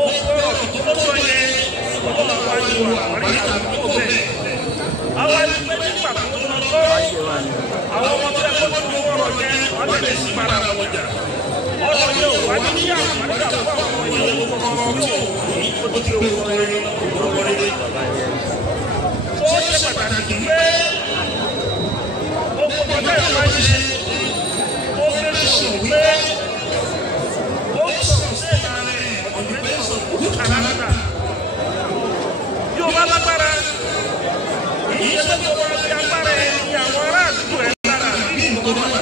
Ó para wọn jà ọ̀rọ̀ yóò wá ní àgbàdo àwọn ọmọ yẹn lọ́wọ́ tí ó ti wọ́n wọlé ó ṣe pàtàkì pé ó gbọ́dọ̀ bẹ́ẹ̀ máa ṣe ó fẹ́ sọ pé ó sọ sí ìlànà ọ̀dùnmẹ́ tó sọ kúrú kàlákà yóò bá lágbára ìyẹn tó wọ́n ti agbára ẹni àwọn ará àdúgbò ẹ̀ lára bí nǹkan bá wà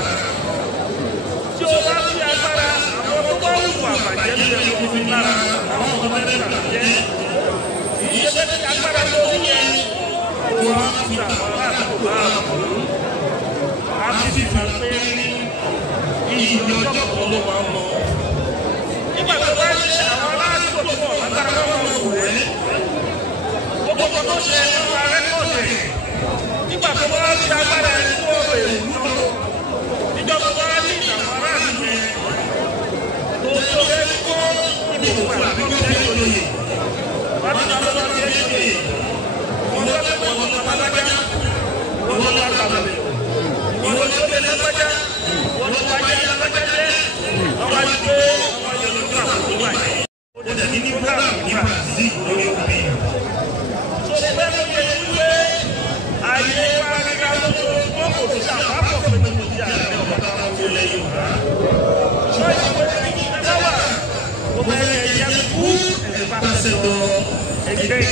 tí ó bá fi agbára àwọn tó bá wù àbàjẹ́ ló yẹ kó fi lára àwọn ọmọ bẹ́ẹ̀ bàjẹ́ ìyẹn tó ti agbára tó yẹn wọ́n á fi àwọn ará àdúgbò bá a fi fífa pé ìyí ọjọ́ kan ló máa ń mọ nígbà tó bá ṣe àwọn ará àdúgbò tó wọ̀ lágbára wọn máa wù ẹ́ gbogbo tó ṣe nípa rẹ́kọ̀dì nígbà tó bá fi agbára ẹni tó ọ̀rọ̀ èwú náà níjọba bá ní àwọn aráàlú yẹn tó tó fẹ́ kó ibi ìwà àbí ọ̀gbẹ́ ìlòyè wọ́n ti dáná lọ́wọ́ ní ìlòyè wọ́n lọ́ fẹ́ wọ́n lọ́ lágbájá wọ́n lọ́ lágbàbẹ̀ wọ́n lọ́ lọ́wọ́ lágbájá wọ́n lọ́ wájá lágbájá jẹ́ wọ́n wá ti gbé ọmọ Yorùbá àkókò wáyé ó dẹ̀ ní program ní Brazil lórí òbí ayé wa ká lóko wọn kò sí àpapọ̀ pẹ̀lú ìdí àgbẹ̀ ọ̀gá wọlé Yorùbá. Sọ ìwé ní ìdáwà ó bẹ̀rẹ̀ ẹ̀yà kú ẹ̀fàṣẹ̀dọ̀ ẹ̀gbẹ́.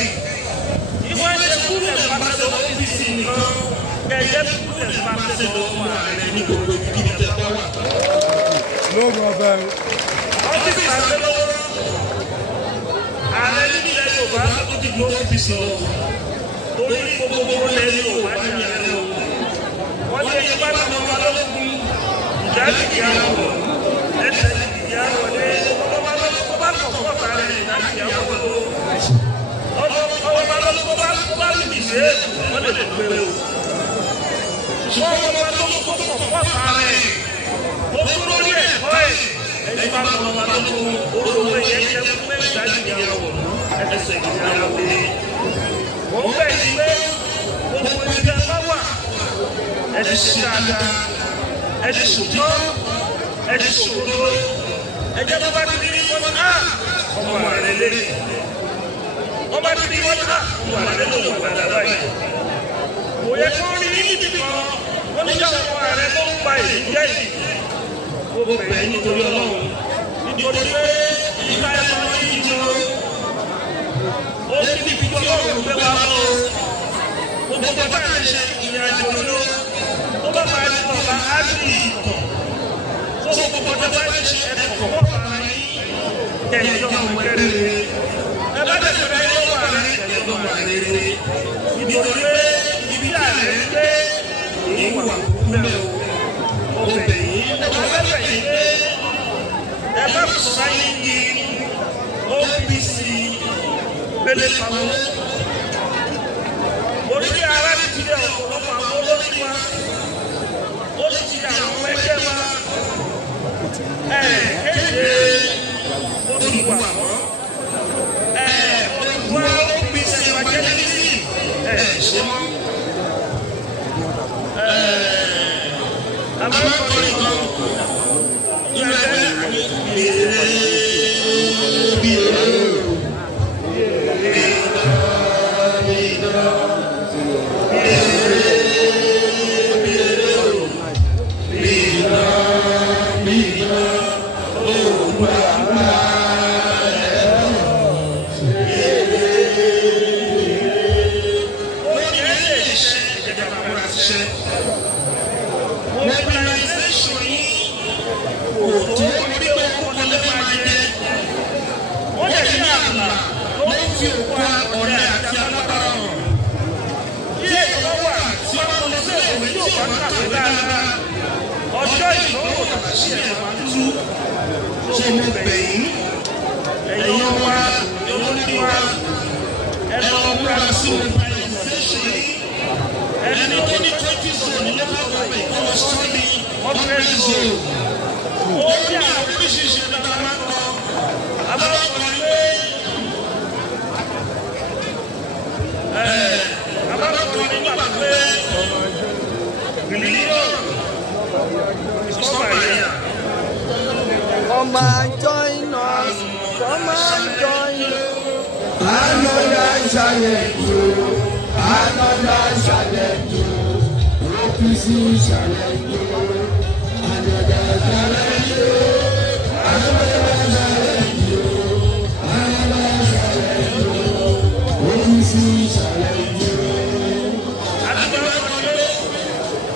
Ìwọ ẹ̀yẹ kú ẹ̀fàṣẹ̀dọ̀ OPC nìkan ẹ̀yẹ kú ẹ̀fàṣẹ̀dọ̀ ọmọ ààrẹ ní gbogbo ibi tẹ̀tẹ̀ wà. Lóògùn ọbẹ̀. Ọ́fíìsì àgbẹ̀ lọ́wọ́ ààrẹ ní ilẹ̀ Yorùbá tó ti gbó OPC lọ. Torí gbogbo lè ní òwá ní ìyàrá o. Wọ́n lé ní bá lọ́mọ wa lọ́lọ́gún. Ìjà ti di àwọ̀. Ẹsẹ̀ ti di àwọ̀ lé. Ọmọ wa lọ́lọ́gún bá kọ̀ fún ọ̀tá rẹ̀ ìjà ti di àwọ̀ lọ. Ọmọ wa lọ́lọ́gún bá lè dìde. Wọ́n lè lè gbé o. Ṣùgbọ́n ọmọ wa lọ́lọ́gún kọ̀ fún ọ̀tá rẹ̀. Ó tún lórí ẹ̀kọ́ ẹ̀. Ẹni bá lọ́mọ wa lọ́lọ́gún. Olówó ẹ̀yẹ jẹ́ pé ìjà ti di àwọ̀. Ẹsẹ̀ ti di àwọ̀ lé. Wọ́n bẹ̀ ní pé gbogbo ìgbà bá wà ẹ̀dì ṣe dáadáa ẹ̀dì ṣòtọ́ ẹ̀dì ṣòro ẹ̀jẹ̀ bá bá ti rí wọn á ọmọ àrẹ lé wọ́n bá ti rí wọn á ọmọ àrẹ ló wà dáadáa yìí. Kò yẹ kó rí níbi kan wọ́n ní sáwọn ọmọ àrẹ ló ń pa èyí jẹ́ yìí. Ó bẹ̀rẹ̀ nítorí Ọlọ́run nítorí pé ìgbà ẹ̀fọ́ yìí ti lọ. Ó ní ibi tí Ọlọ́run gbé wa lọ. Gbogbo bàbá rẹ̀ ṣe ìrìn àjò lọ. Ó bá máa ní ọ̀la á sì ìtàn. Tó gbogbo bàbá rẹ̀ ṣe ẹ̀kọ́ bàbá yín. Ẹ̀yọ́ ọmọ rere. Ẹ bá dẹ̀ fẹ́ ẹ̀yọ́ wà rẹ̀ ẹ̀yọ́ ọmọ rere. Nítorí pé ibi àlẹ́ ń gbé èyí wà kúmẹ̀ o. Ọbẹ̀ yìí ọbẹ̀ yìí pé ẹ bá sáyé ní OPC. Bẹ́lẹ̀ pamọ́. Orí ara ti di ọ̀pọ̀lọpọ̀ àwọn olórí wa. Ó ti di àwọn ẹgbẹ́ wa. Kéde olùwà wọ́n. Olùwà OPC evangelism ṣe mọ́. Àmọ́ kọ́ni kan ìrẹ̀lẹ̀ bí èrè. Ọjọ́ ìnáwó tàbí ẹ̀wà tú tó mo bẹ̀yìn ẹ̀yin wa olórí wa ẹ̀rọ múra sí organization ẹni tó ní 20 zone local government kó lọ sọ ní 100 zone. Ó ní àwọn oríṣiríṣi ìdáná máa ń kọ abáwọ̀kọ̀ ilé abáwọ̀kọ̀ nígbà pé mílíọ̀nù. It's not my Another challenge, another challenge, OPC challenge, another challenge, another challenge, another challenge, OPC challenge.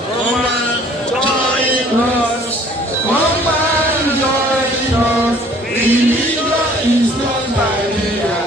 Come and join us, come and join us. Religion is not barrier.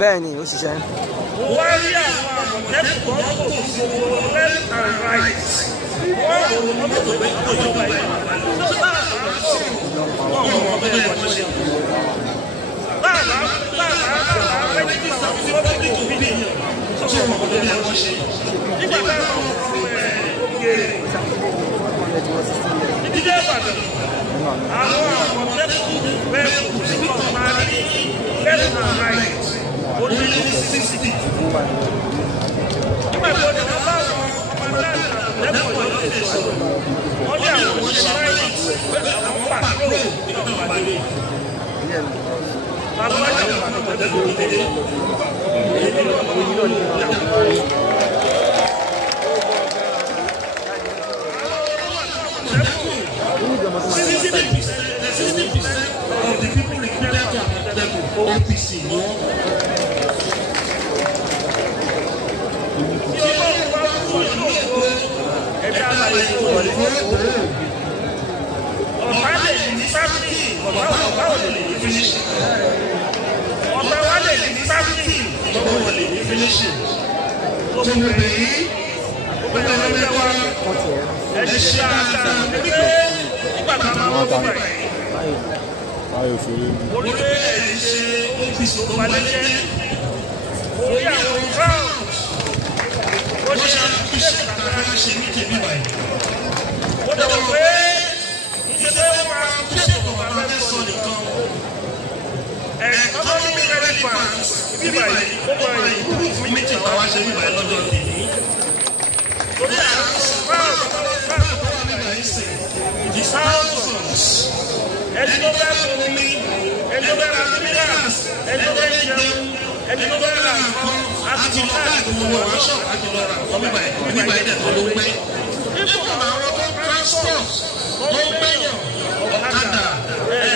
Bẹ́ẹ̀ni, ó ṣiṣẹ́. Wọ́n rí àwọn àmọ̀tẹ́kùn kan kò sí left and right. Wọ́n rò ó mọ́tò tó gbé ìjọba yìí. Wọ́n mọ̀ ọ́ bẹ́ẹ̀ wọ́n ṣe. Báàlá fẹ́ẹ́ kí sàwọn tí wọ́n bí kò bí nìyẹn. Sọ́kọ̀ mọ̀ ọ́ bẹ́ẹ̀ wọ́n ṣe. Nígbà táwọn gèrè. Ìdílé Ìbàdàn. Àwọn àmọ̀tẹ́kùn bẹ́ẹ̀ kò sí ọ̀pá ní left and right. Only 60. Orí àwọn ṣe nígbà yẹn lọ́jọ́ tèmi. Torí àwọn báwo wà nígbà yìí sè the thousands ẹni tó bẹ́ẹ̀ fún mi ẹni tó bẹ́ẹ̀ ra minerals ẹni tó bẹ́ẹ̀ jẹun ẹni tó bẹ́ẹ̀ ra nǹkan àti lọ káàkiri gbogbo àwọn ṣọ́ọ̀bù àti lọ ra nǹkan nígbà yìí dẹ̀ tó ló pẹ́. Nígbà àwọn tó transport tó ń gbẹ̀yàn ọ̀kadà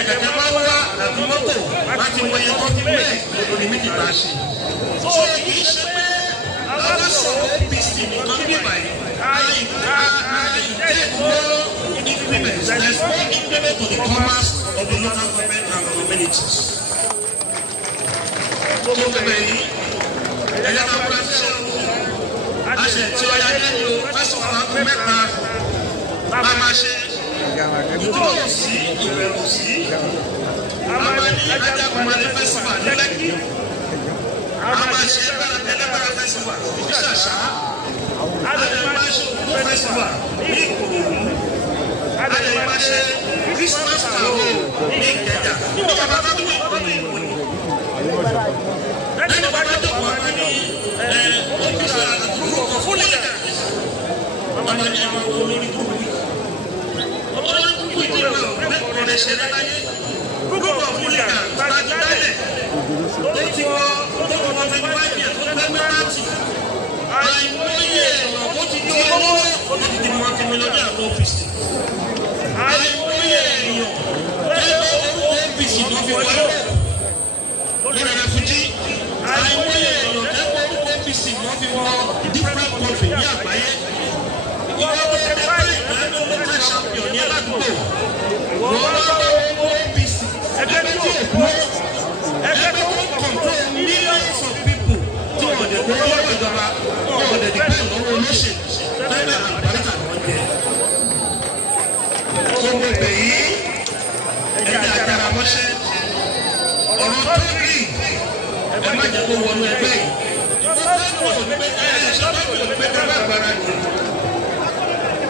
kẹ̀kẹ́ máa wá àti mọ́tò láti wọ ẹyẹ tó ti bẹ́ẹ̀ lórí méjì bá ṣe. Tó kì í ṣe pé aláṣọ OPC nìkan nígbà yìí there's no increment to the commerce of the local government and communities. Tó mo bẹ̀rẹ̀ yìí ẹ̀yà máa bá ṣe àṣẹ tí ó yá nínú fẹ́sùn àwọn mẹ́ta bá máa ṣe. Ìdúró sí ìbẹ̀rù sí. Àmà ní Ajagunmalẹ̀ festival ní Lẹ́kì. Àmà ṣe ẹlẹ́bàrà festival ní Ṣàṣà. Adẹ̀máṣe Ògún festival ní Ìkòròdú. Adẹ̀máṣe Christmas carol ní Ìkẹjà. Nígbà bàbá tó wí ọdún ìwé. Lẹ́yìn bàbá tó wà ní ọ́fíìsì àdúgbò fún lẹ́yìn. Bàbá ní àwọn olórí tó wí. Group of hooligans gbajúgbalẹ̀ tó ti wọ́n tó wọ́n ti wá ìyẹn tó gbẹ́ mẹ́ràtì àìmọye èèyàn tó ti di olówó tó ti di mọ́tì mílíọ̀nù àwọn ọ́fíìsì àìmọye èèyàn tó owó ọ́fíìsì ló fi wọlé lórí rẹ̀fújí àìmọye èèyàn tó owó ọ́fíìsì ló fi wọ different country ní àgbáyé ìwọ́n tó ti bá ìgbàlódé local champion ní aládùúgbò wọ́n lọ́wọ́ OPC ẹgbẹ́ tí ò kú ẹgbẹ́ tó ń control millions of people tí wọ́n dẹ̀ gbọ́ lọ́wọ́ ìjọba wọ́n dẹ̀ dìbẹ́ lọ́wọ́ olóṣèlú lẹ́yìn àgbàríkà wọn jẹ́. Tó mo bẹ̀ yí ẹ̀jẹ̀ àjàrà mọ́ṣẹ́ ọ̀rọ̀ tó rí ẹ má jẹ́ kó wọnú ẹgbẹ́ yìí. Sọ́dọ̀ òní pé ká bá gbára jù.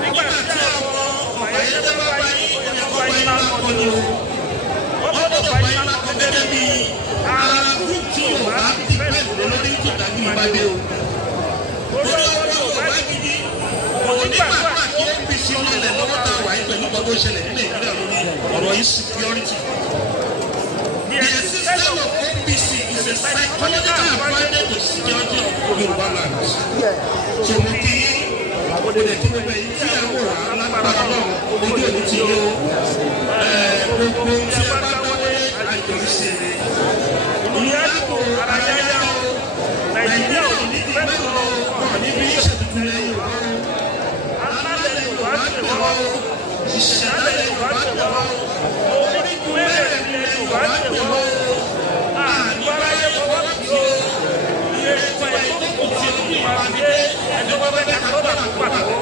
Nígbà tí àwọn ọ̀bàyẹ́dẹ́ bá bá yín ọ̀bà yín lákọ̀ ni o. Ọ̀bà yín lákọ̀ gẹ́gẹ́ bí ara group tí o bá dìbẹ́ lórí tó dàbí ìbádé o. Orí ọjọ́ ò bá gidi. Onígbà tí OPC ọlọ́lẹ̀ lọ́wọ́ tá a wà yín pẹ̀lú ọgbọ́n tó ṣẹlẹ̀ ní Nàìjíríà lórí ọ̀rọ̀ insecurity. The system of OPC is a psychological advantage to security of Yoruba land. So mo kí òde tí mo bẹ̀ yìí tí ẹ wò wá lágbára náà ojú òní ti yó gbogbo tí ẹ bá dáwọ́ àjọṣe ìyàtọ̀ ara yáyá o Nàìjíríà ò ní di mẹ́tò ọ̀ níbi ìṣètùtù lẹ́yìn o alálẹ̀ Yorùbá ti wọ́ o ìṣẹ̀lẹ̀ Yorùbá ti wọ́ o orígun mẹ́rẹ̀ ní Yorùbá ti wọ́ o àgbára yẹ fọwọ́ sí o iye ìfọ̀ ẹ̀ tó kù tí o ní ìpàdé ẹjọ́ bá bẹ́ẹ̀ ká lọ́dọ̀ àti pàtàkì.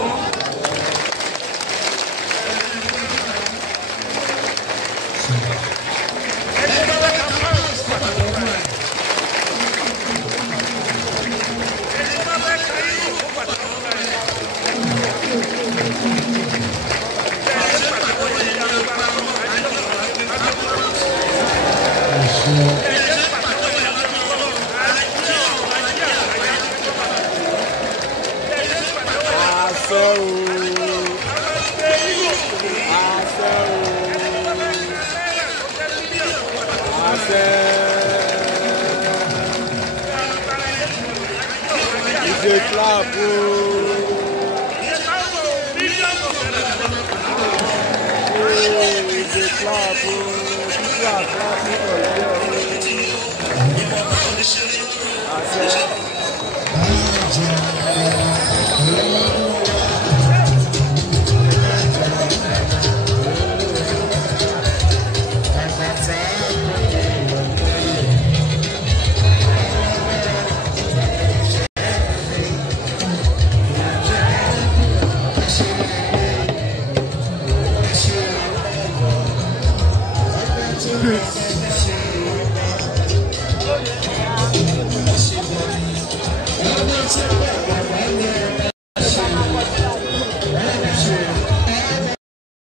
It's a clap. It's a clap. People are clapping for you.